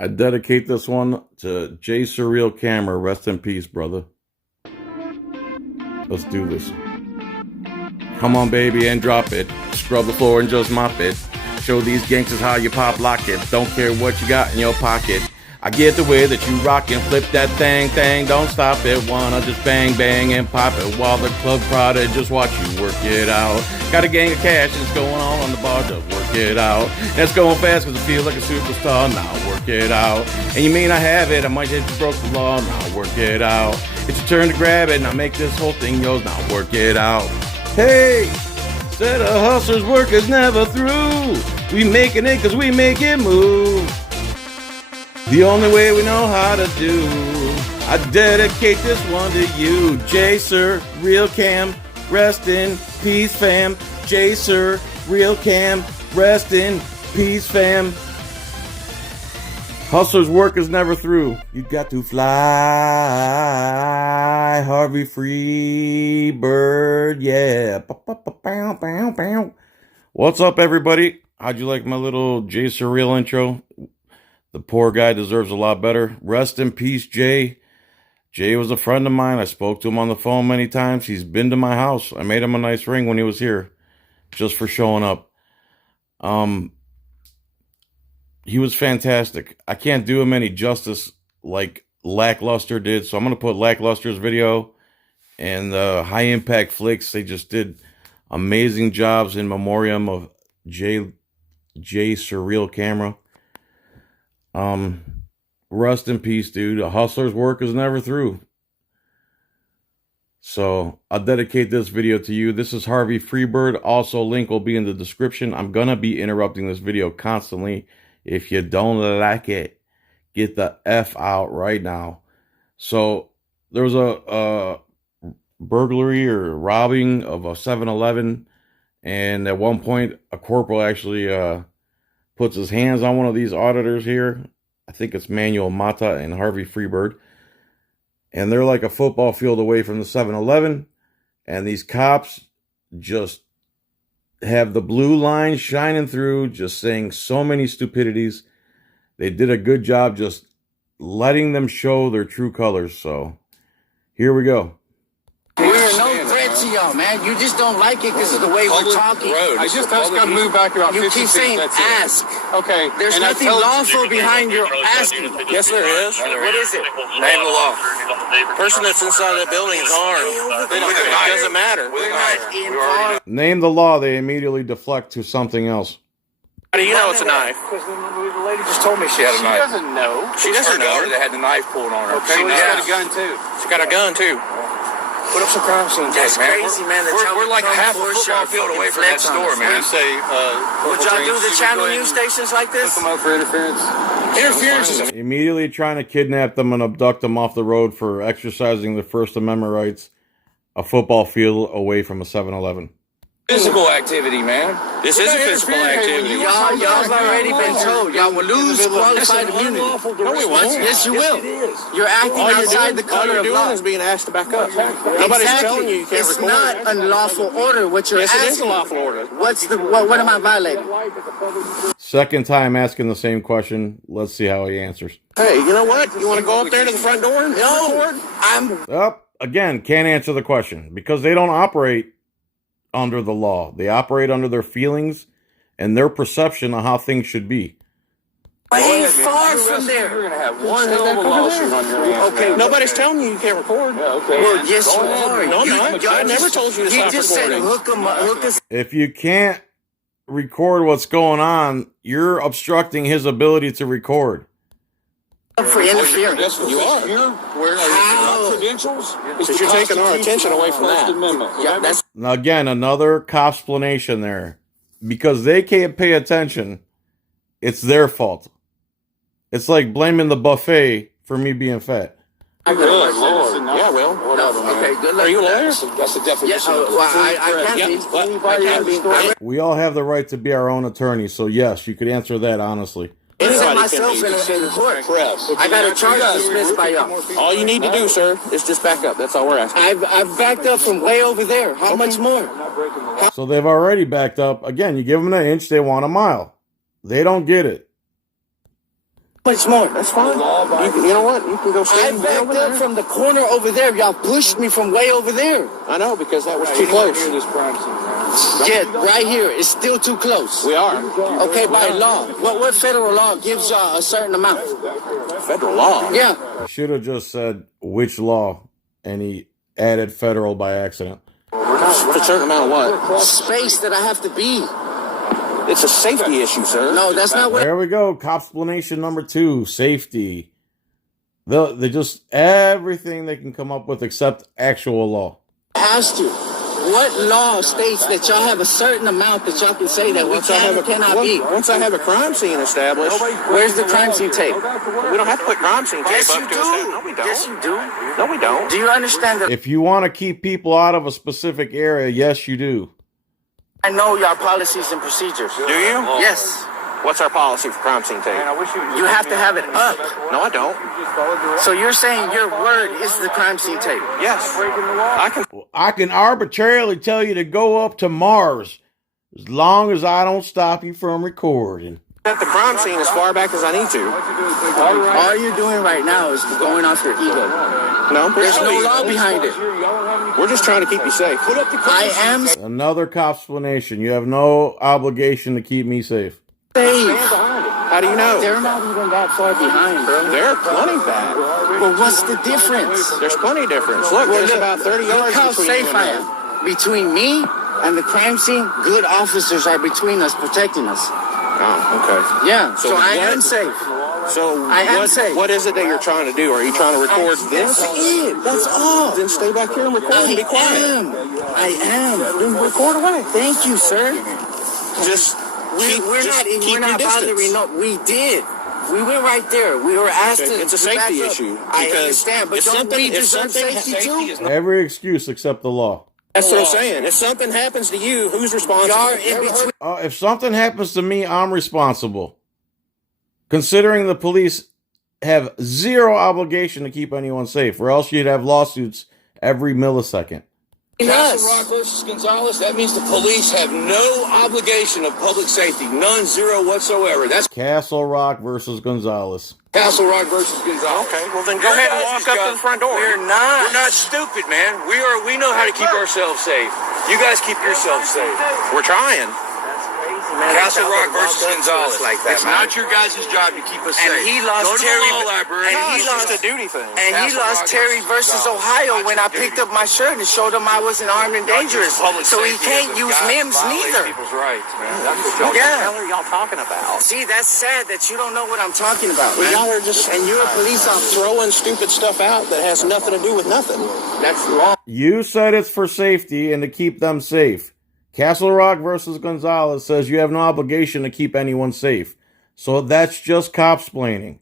I dedicate this one to J Surreal Camera. Rest in peace, brother. Let's do this. Come on, baby, and drop it. Scrub the floor and just mop it. Show these gangsters how you pop lock it. Don't care what you got in your pocket. I get the way that you rock and flip that thing. Don't stop it. Wanna just bang, bang, and pop it while the club crowd just watch you work it out. Got a gang of cash and it's going on the bar. Just work it out. And it's going fast because it feels like a superstar. Now work it out. And you may not have it. I might just broke the law. Now work it out. It's your turn to grab it. Now make this whole thing yours. Now work it out. Hey! Said a hustler's work is never through. We making it cause we make it move. The only way we know how to do. I dedicate this one to you. J Sir, Real Cam, rest in peace fam. J Sir, Real Cam, rest in peace fam. Hustler's work is never through. You got to fly. Harvey Freebird, yeah. What's up, everybody? How'd you like my little J Surreal intro? The poor guy deserves a lot better. Rest in peace, Jay. Jay was a friend of mine. I spoke to him on the phone many times. He's been to my house. I made him a nice ring when he was here, just for showing up. He was fantastic. I can't do him any justice like Lackluster did, so I'm going to put Lackluster's video and High Impact Flicks. They just did amazing jobs in memoriam of J Surreal Camera. Rest in peace, dude. A hustler's work is never through. So I'll dedicate this video to you. This is Harvey Freebird. Also, link will be in the description. I'm gonna be interrupting this video constantly. If you don't like it, get the F out right now. So there was a burglary or robbing of a 7-Eleven, and at one point a corporal actually puts his hands on one of these auditors here. I think it's Manuel Mata and Harvey Freebird. And they're like a football field away from the 7-Eleven. And these cops just have the blue line shining through, just saying so many stupidities. They did a good job just letting them show their true colors. So here we go. We're no threat to y'all, man. You just don't like it because of the way we're talking. I just got to move back about 50 You feet. keep saying That's ask. It. Okay. There's nothing lawful behind your asking. Yes, there is. What is it? Name the law. Person that's inside that building is armed. It doesn't matter. We're not involved. Name the law. They immediately deflect to something else. How do you know it's a knife? Because the lady just told me she had a She knife. doesn't know. She doesn't know. They had the knife pulled on her. Okay, well, she's got a gun too. She's got a gun too. Put up some crime scene. That's crazy, man. We're like half a football field away from that store, man. Would y'all do the channel news stations like this? Put them up for interference. Interference is Immediately trying to kidnap them and abduct them off the road for exercising their First Amendment rights. A football field away from a 7-Eleven. physical activity, man. This is a physical activity. Y'all's already been told. Y'all will lose qualified immunity. No, we won't. Yes, you will. You're acting outside the color of law. All you're doing is being asked to back up. Nobody's telling you can't It's record. not unlawful order. What you're Yes, asking. it is a lawful order. What am I violating? Second time asking the same question. Let's see how he answers. Hey, you know what? You want to go up there to the front door and record? Again, can't answer the question because they don't operate under the law. They operate under their feelings and their perception of how things should be. Way far from there. You're going to have one hell of a lawsuit on your hands. Okay. Nobody's telling you can't record. Yeah, okay. Well, yes, you are. No, I'm not. I never told you to stop He just said recording. hook us. If you can't record what's going on, you're obstructing his ability to record. Up for interference. Yes, you are. How? Credentials? Because you're taking our attention away from that. Yeah, that's Now, again, another copsplanation there. Because they can't pay attention, it's their fault. It's like blaming the buffet for me being fat. Good Lord. Yeah, well. okay. Good luck. Are you a lawyer? That's the definition. I can't be. We all have the right to be our own attorney, so yes, you could answer that honestly. Inside myself in court. I got a charge dismissed by y'all. All you need to do, sir, is just back up. That's all we're asking. I've backed up from way over there. How much more? So they've already backed up. Again, you give them an inch, they want a mile. They don't get it. much more. That's fine. You know what? You can go I stand backed over up there. from the corner over there. Y'all pushed me from way over there. I know, because that was too close. Yeah, right here. It's still too close. We are. Okay, by law. What federal law gives y'all a certain amount? Federal law. Yeah. Should have just said which law, and he added federal by accident. For a certain amount of what? Space that I have to be. It's a safety issue, sir. No, that's not what There we go. Copsplanation number 2, safety. They just everything they can come up with except actual law. I asked you. What law states that y'all have a certain amount that y'all can say that we cannot be? Once I have a crime scene established. Where's the crime scene tape? We don't have to put crime scene tape Yes, up you to do. us. No, we don't. Yes, you do. No, we don't. Do you understand that? If you want to keep people out of a specific area, yes, you do. I know your policies and procedures. Do you? Yes. What's our policy for crime scene tape? You have to have it up. No, I don't. So you're saying your word is the crime scene tape? Yes. I can arbitrarily tell you to go up to Mars as long as I don't stop you from recording. At the crime scene as far back as I need to. All you're doing right now is going off your ego. No, There's no law behind it. We're just trying to keep you safe. I am Another copsplanation. You have no obligation to keep me safe. safe. How do you know? They're not even that far behind, bro. They're plenty back. Well, what's the difference? There's plenty of difference. Look, there's about 30 yards Look how between safe you and I them. am. Between me and the crime scene, good officers are between us, protecting us. Oh, okay. Yeah, so I what- am safe. So I am safe. what is it that you're trying to do? Are you trying to record this? That's it. That's all. Then stay back here and record and be quiet. I am. Then record away. Thank you, sir. Just keep We're just not keep your bothering. distance. No, we did. We went right there. We were asked to. It's a to back safety up. issue. I because understand, but if don't something- we if deserve something- safety too? Every excuse except the law. That's what I'm saying. If something happens to you, who's responsible? Y'all in between. If something happens to me, I'm responsible. Considering the police have zero obligation to keep anyone safe, or else you'd have lawsuits every millisecond. Castle Rock versus Gonzalez, that means the police have no obligation of public safety. None, zero whatsoever. That's Castle Rock versus Gonzalez. Castle Rock versus Gonzalez. Okay, well then go ahead and walk up to the front door. We're not stupid, man. We know how to keep ourselves safe. You guys keep yourselves safe. We're trying. Castle Rock versus Gonzalez. like that, it's man. not your guys' job to keep us safe. And he lost Go to Terry. the law library. And he It's lost just a duty thing. And he Castle lost Rock Terry versus versus Gonzalez. Ohio Not when your I picked duty. up my shirt and showed him I wasn't armed and dangerous. Public So he safety can't is a use guy MIMS violates neither. people's rights, man. That's what What the Yeah. hell are y'all talking about? See, that's sad that you don't know what I'm talking about. Well, man. y'all are just and you're a police officer. throwing stupid stuff out that has nothing to do with nothing. That's wrong. You said it's for safety and to keep them safe. Castle Rock versus Gonzalez says you have no obligation to keep anyone safe. So that's just copsplaining.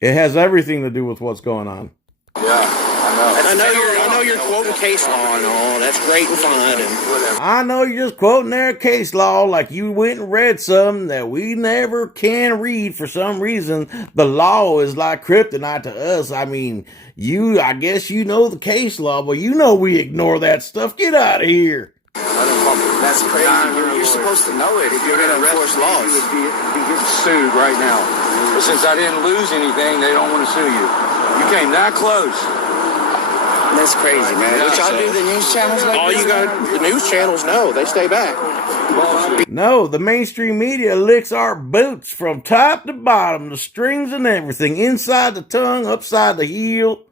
It has everything to do with what's going on. I know you're quoting case law and all. That's great and fine. And I know you're just quoting their case law like you went and read something that we never can read for some reason. The law is like kryptonite to us. I mean, I guess you know the case law, but you know we ignore that stuff. Get out of here. That's crazy. You're supposed to know it if you're going to enforce laws. You would be getting sued right now. But since I didn't lose anything, they don't want to sue you. You came that close. That's crazy, man. Yeah, What y'all do the news channels like all this? you got, the news channels know. They stay back. No, the mainstream media licks our boots from top to bottom, the strings and everything, inside the tongue, upside the heel.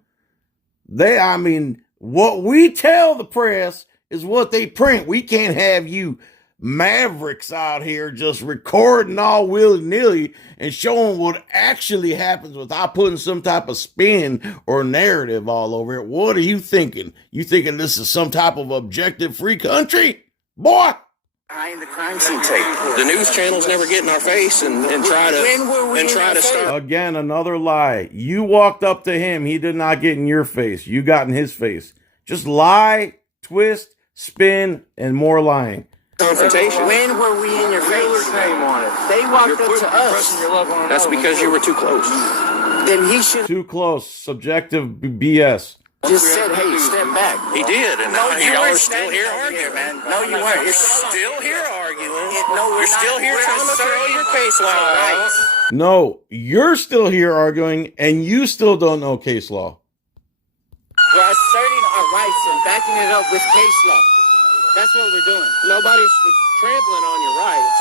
What we tell the press is what they print. We can't have you mavericks out here just recording all willy-nilly and showing what actually happens without putting some type of spin or narrative all over it. What are you thinking? You thinking this is some type of objective free country? Boy! Behind the crime scene tape. The news channels never get in our face and try to When were we in try our to face? start. Again, another lie. You walked up to him. He did not get in your face. You got in his face. Just lie, twist, spin, and more lying. Confrontation. When were we in your face? Name on it. They walked up to us. That's because you were too close. Then he should Too close. Subjective BS. just said, hey, step back. He did, and No, now you y'all weren't are still standing here right arguing. man. No, you weren't. It's Still here arguing. No, we're You're still not. here We're trying to throw asserting your case law our out. rights. No, you're still here arguing, and you still don't know case law. We're asserting our rights and backing it up with case law. That's what we're doing. Nobody's trampling on your rights.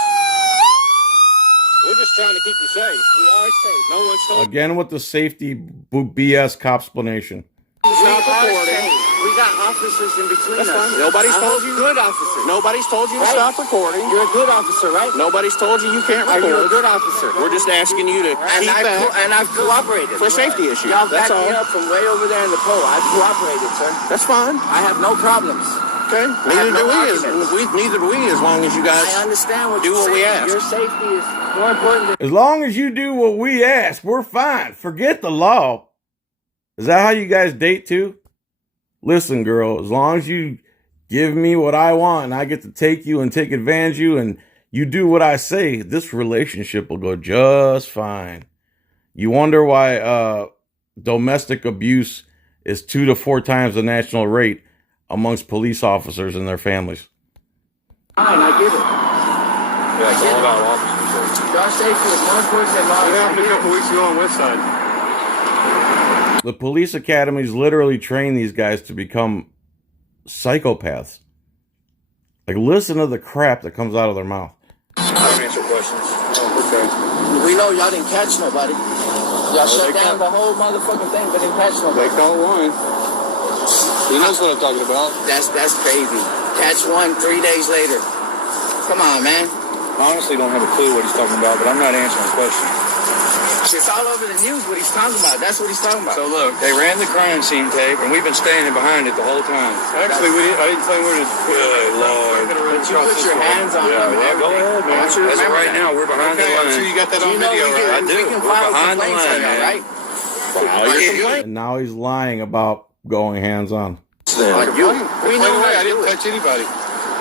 We're just trying to keep you safe. We are safe. No one's told Again with the safety BS cop explanation. you to stop We are recording. safe. We got officers in between That's us. fine. Nobody's I told hope you. Good officer. Nobody's told you to Right. stop recording. You're a good officer, right? Nobody's told you can't Are you a record. good officer? We're just asking you to keep that And I've cooperated. for safety issues. Y'all That's backed me all. up from way over there in the pole. I've cooperated, sir. That's fine. I have no problems. Okay. Neither do we. Neither do we. As long as you guys I understand what do you're what we saying. ask. Your safety is more important than As long as you do what we ask, we're fine. Forget the law. Is that how you guys date too? Listen, girl, as long as you give me what I want and I get to take you and take advantage of you and you do what I say, this relationship will go just fine. You wonder why domestic abuse is 2 to 4 times the national rate amongst police officers and their families. fine. I get it. Yeah, it's all about officers. Your safety is more important than mine. What I happened a get couple it. weeks ago on Westside? The police academies literally train these guys to become psychopaths. Like, listen to the crap that comes out of their mouth. I don't answer questions. Oh, okay. We know y'all didn't catch nobody. Y'all shut they down caught- the whole motherfucking thing, but didn't catch They nobody. caught one. He knows what I'm talking about. That's crazy. Catch one 3 days later. Come on, man. I honestly don't have a clue what he's talking about, but I'm not answering questions. It's all over the news what he's talking about. That's what he's talking about. So look, they ran the crime scene tape, and we've been standing behind it the whole time. Actually, I didn't say we're just. Good Lord. But you put your hands on Yeah, them and well, go everything. ahead, I man. want you to As of remember right that. now, we're behind the line. I'm sure you got that You know we can, I do. we can We're file behind the complaints line, on y'all, man. right? File your complaint. And now he's lying about going hands-on. You, we know Wait, how I to do didn't it. touch anybody.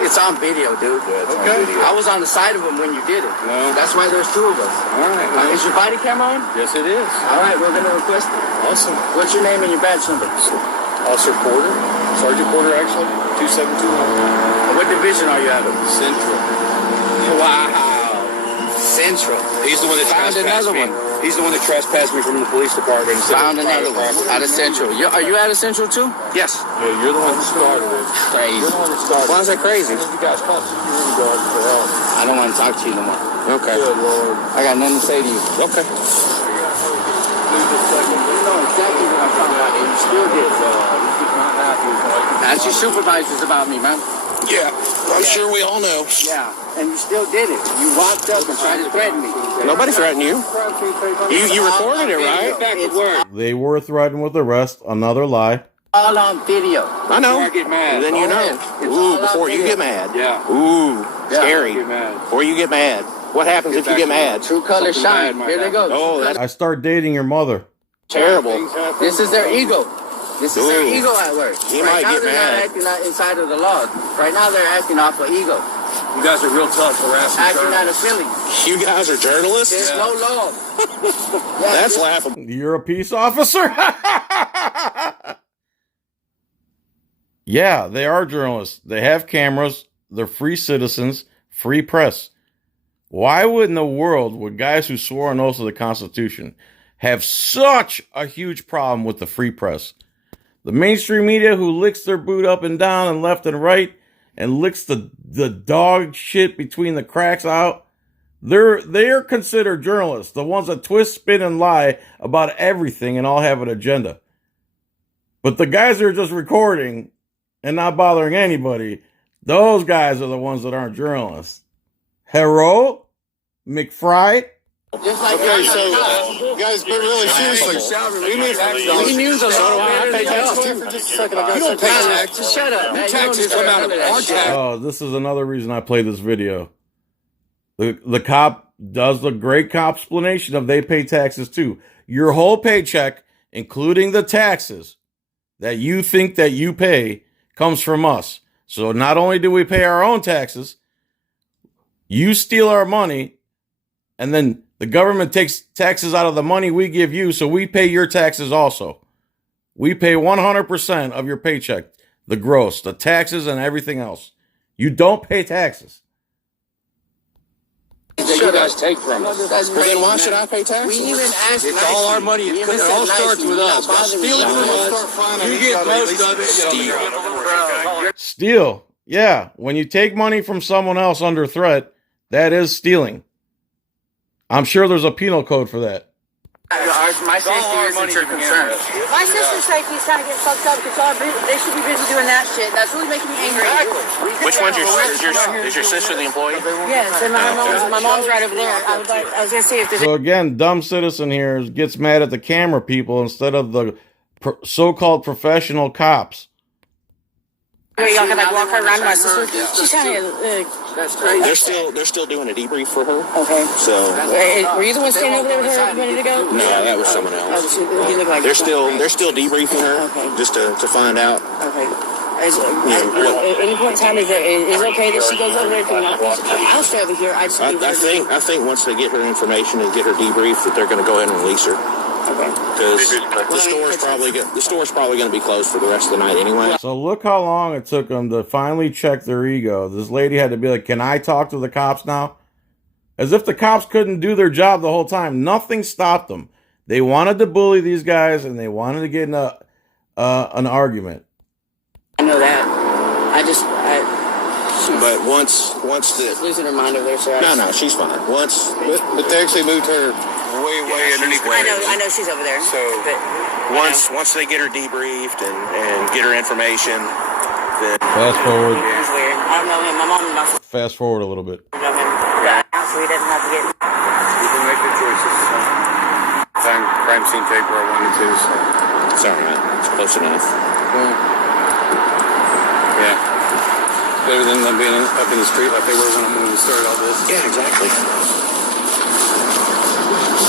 It's on video, dude. Okay. I was on the side of him when you did it. No. That's why there's 2 of us. All right. Is your body camera on? Yes, it is. All right, we're going to request it. Awesome. What's your name and your badge number? Officer Porter. Sergeant Porter, actually. 2721. What division are you out of? Central. Wow. Central. He's the one that Found trespassed another me. one. He's the one that trespassed me from the police department. Found another one out of Central. Are you out of Central too? Yes. Yeah, you're the one that started it. Crazy. You're the one that started Why is that crazy? You guys caught security guards for us. I don't want to talk to you no more. Okay. Good Lord. I got nothing to say to you. Okay. You know exactly what I'm talking about, and you still did. Ask your supervisors about me, man. Yeah. I'm sure we all know. Yeah, and you still did it. You walked up and tried to threaten me. Nobody threatened you. You recorded it, right? Back to work. They were threatened with arrest. Another lie. All on video. I know. Before I get mad. Then you Go know. ahead. It's Ooh, all before out you there. get mad. Yeah. Ooh, scary. Get mad. Before you get mad. What happens if you get mad? True colors shine. Something bad Here they might go. Oh, that's I start dating your mother. terrible. Things happen. This is their ego. This is their Ooh. ego at work. He right might now get they're mad. not acting out inside of the law. Right now they're acting off of ego. You guys are real tough harassing Acting out journalists. of feelings. You guys are journalists? There's Yeah. no law. Yeah, That's this- laughable. You're a peace officer? Yeah, they are journalists. They have cameras. They're free citizens, free press. Why would in the world would guys who swore an oath to the Constitution have such a huge problem with the free press? The mainstream media who licks their boot up and down and left and right and licks the dog shit between the cracks out, they're considered journalists. The ones that twist, spin, and lie about everything and all have an agenda. But the guys that are just recording and not bothering anybody, those guys are the ones that aren't journalists. Hero, McFry. Just like Okay, so guys, but really seriously, we need we knew the law. I pay taxes You too. for just a second. I got don't something. pay taxes. Shut up, man. You don't taxes deserve come out none of that our shit. tax. Oh, this is another reason I play this video. The cop does the great cop explanation of they pay taxes too. Your whole paycheck, including the taxes that you think that you pay, comes from us. So not only do we pay our own taxes, you steal our money, and then the government takes taxes out of the money we give you, so we pay your taxes also. We pay 100% of your paycheck, the gross, the taxes, and everything else. You don't pay taxes. that you guys take from us. That's Well, then why crazy, should man. I pay taxes? We even asked It's all our money. It all starts with us. By stealing from us, you get most of it. Steal. Yeah, when you take money from someone else under threat, that is stealing. I'm sure there's a penal code for that. My safety isn't your concern. My sister's safety is kind of getting fucked up because they should be busy doing that shit. That's really making me angry. Which one's is your sister the employee? Yes, and my mom's right over there. I was going to see if there's So again, dumb citizen here gets mad at the camera people instead of the so-called professional cops. where y'all can like walk her around. My sister, she's kind of That's crazy. They're still doing a debrief for her. okay. So Were you the one standing over there with her ready to go? no, that was someone Oh, else. you look like They're still debriefing her Okay. just to find out. Okay. At any point in time, is it okay that she goes over there? I'll stay over here. I think once they get her information and get her debrief, that they're going to go ahead and release her. Okay. Because the store's probably going to be closed for the rest of the night anyway. So look how long it took them to finally check their ego. This lady had to be like, "Can I talk to the cops now?" As if the cops couldn't do their job the whole time. Nothing stopped them. They wanted to bully these guys and they wanted to get in an argument. I know that. But once She's losing her mind over there. So no, she's fine. But they actually moved her way underneath. I know she's over there. So once they get her debriefed and get her information, then Fast forward. It's weird. I don't know him. My mom and my sister Fast forward a little bit. know him. Yeah. So he doesn't have to get. You can make good choices. Crime scene tape where I wanted to. So. it's all right. It's close enough. Yeah. Better than them being up in the street like they were when we started all this. Yeah, exactly.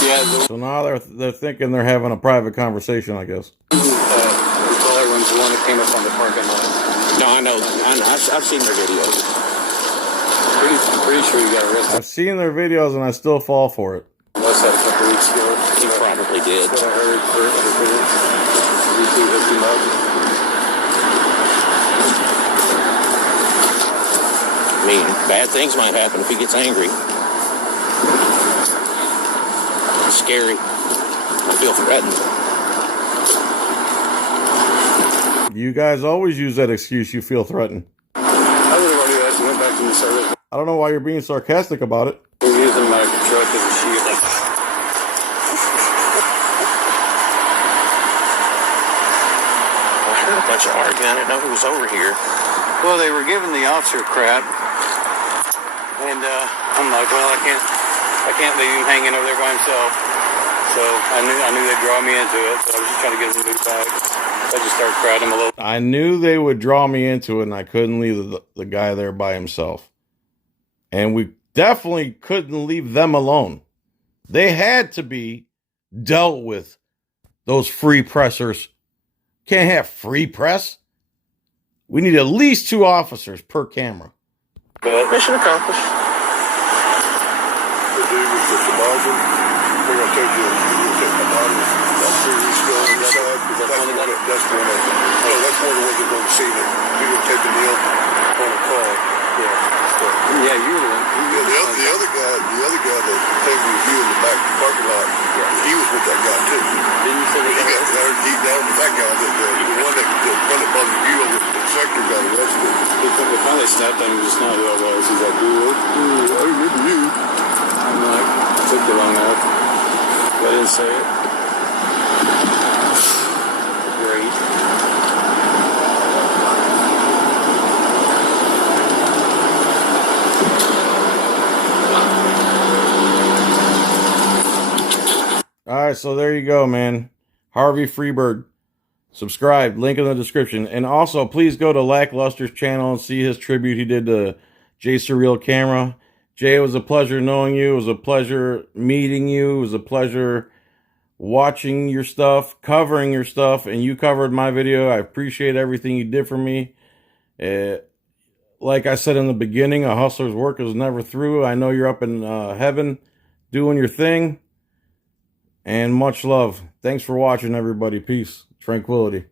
Yeah. So now they're thinking they're having a private conversation, I guess. The taller one's the one that came up on the parking lot. No, I know. I've seen their videos. Pretty sure you got arrested. I've seen their videos and I still fall for it. West Side a couple weeks ago. He probably did. That's what I heard for YouTube hooked him up. I mean, bad things might happen if he gets angry. It's scary. I feel threatened. You guys always use that excuse, you feel threatened. I really want to do that and went back to the service. I don't know why you're being sarcastic about it. We're using my truck as a shield. I heard a bunch of arguing. I didn't know who was over here. Well, they were giving the officer crap, and I'm like, well, I can't leave him hanging over there by himself. So I knew they'd draw me into it. So I was just trying to get him to move back. I just started crowding him a little. I knew they would draw me into it and I couldn't leave the guy there by himself. And we definitely couldn't leave them alone. They had to be dealt with, those free pressers. Can't have free press. We need at least 2 officers per camera. Mission accomplished. The dude with the margin, they're going to take my body about 3 weeks ago on the side, because that's one of the ones they're going to see that we were taking the on a call. Yeah, you were the one. Yeah, the other guy that came with you in the back parking lot, he was with that guy too. Didn't you say He that? got down with that guy, the one that bothered you over the sector got arrested. They finally snapped on him just now who I was. He's like, I remember you. I'm like, I took the wrong out. I didn't say it. Great. All right, so there you go, man. Harvey Freebird. Subscribe, link in the description. And also, please go to Lackluster's channel and see his tribute he did to Jay Surreal Camera. Jay, it was a pleasure knowing you. It was a pleasure meeting you. It was a pleasure watching your stuff, covering your stuff, and you covered my video. I appreciate everything you did for me. Like I said in the beginning, a hustler's work is never through. I know you're up in heaven doing your thing. And much love. Thanks for watching, everybody. Peace. Tranquility.